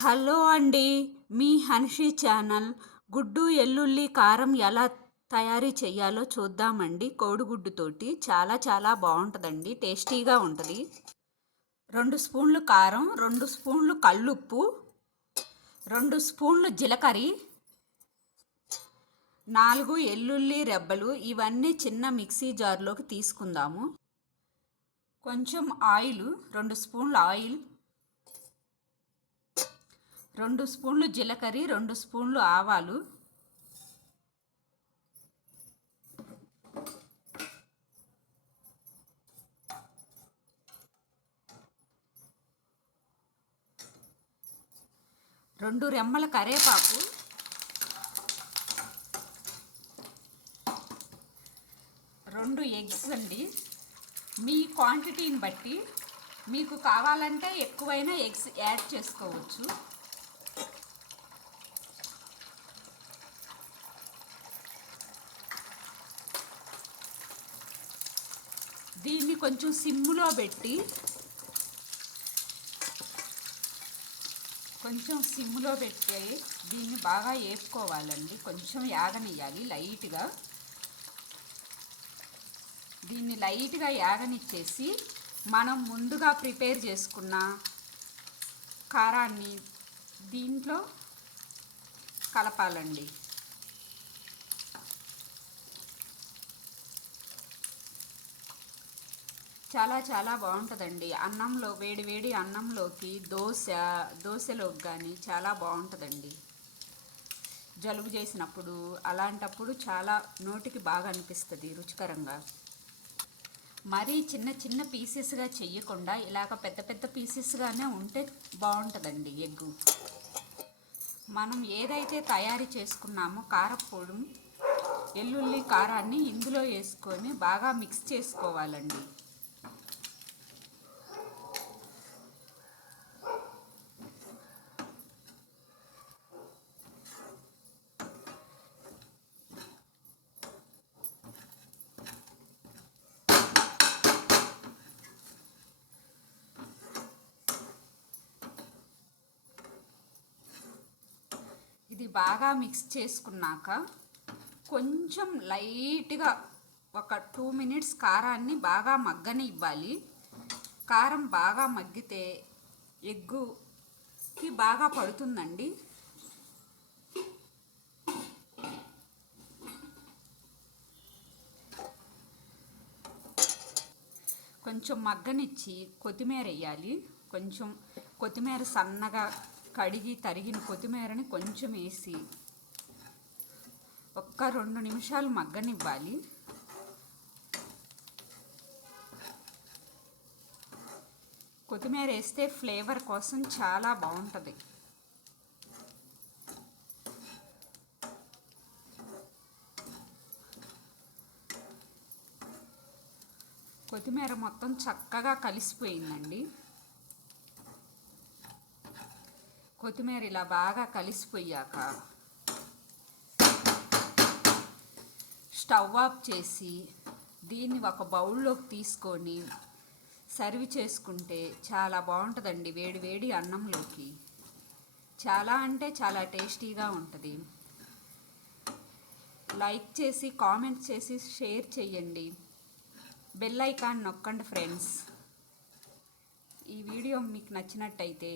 Hello అండి, మీ Hanshi channel. గుడ్డు ఎల్లుల్లి కారం ఎలా తయారీ చేయాలో చూద్దామండి. కోడిగుడ్డుతోటి చాలా చాలా బాగుంటుందండి, టేస్టీగా ఉంటుంది. 2 స్పూన్లు కారం, 2 స్పూన్లు కల్లుప్పు, 2 స్పూన్లు జీలకర్ర, 4 ఎల్లుల్లి రెబ్బలు. ఇవన్నీ చిన్న మిక్సీ జార్లోకి తీసుకుందాము. కొంచెం ఆయిల్, 2 స్పూన్లు ఆయిల్, 2 స్పూన్లు జీలకర్ర, 2 స్పూన్లు ఆవాలు, రెండు రెమ్మల కరేపాకు, 2 ఎగ్స్ అండి. మీ క్వాంటిటీని బట్టి మీకు కావాలంటే ఎక్కువైనా ఎగ్స్ యాడ్ చేసుకోవచ్చు. దీన్ని కొంచెం సిమ్లో పెట్టి దీన్ని బాగా వేపుకోవాలండి. కొంచెం యాగనియ్యాలి లైట్గా. దీన్ని లైట్గా యాగనిచ్చేసి మనం ముందుగా ప్రిపేర్ చేసుకున్న కారాన్ని దీంట్లో కలపాలండి. చాలా చాలా బాగుంటుందండి. అన్నంలో, వేడి వేడి అన్నంలోకి, దోశలోకి కానీ చాలా బాగుంటుందండి. జలుబు చేసినప్పుడు అలాంటప్పుడు చాలా నోటికి బాగా అనిపిస్తుంది రుచికరంగా. మరీ చిన్న చిన్న పీసెస్గా చెయ్యకుండా ఇలాగ పెద్ద పెద్ద పీసెస్గానే ఉంటే బాగుంటుందండి ఎగ్గు. మనం ఏదైతే తయారు చేసుకున్నామో కారపొడి, ఎల్లుల్లి కారాన్ని ఇందులో వేసుకొని బాగా మిక్స్ చేసుకోవాలండి. ఇది బాగా మిక్స్ చేసుకున్నాక కొంచెం లైట్గా ఒక 2 మినిట్స్ కారాన్ని బాగా మగ్గనివ్వాలి. కారం బాగా మగ్గితే ఎగ్గుకి బాగా పడుతుందండి. కొంచెం మగ్గనిచ్చి కొత్తిమీర వేయాలి. కొంచెం కొత్తిమీర సన్నగా కడిగి తరిగిన కొత్తిమీరని కొంచెం వేసి ఒక్క 2 నిమిషాలు మగ్గనివ్వాలి. కొత్తిమీర వేస్తే ఫ్లేవర్ కోసం చాలా బాగుంటుంది. కొత్తిమీర మొత్తం చక్కగా కలిసిపోయిందండి. కొత్తిమీర ఇలా బాగా కలిసిపోయాక స్టవ్ ఆఫ్ చేసి దీన్ని ఒక బౌల్లోకి తీసుకొని సర్వ్ చేసుకుంటే చాలా బాగుంటుందండి వేడి వేడి అన్నంలోకి. చాలా అంటే చాలా టేస్టీగా ఉంటుంది. లైక్ చేసి, కామెంట్ చేసి, షేర్ చేయండి. బెల్ ఐకాన్ నొక్కండి ఫ్రెండ్స్. ఈ వీడియో మీకు నచ్చినట్టయితే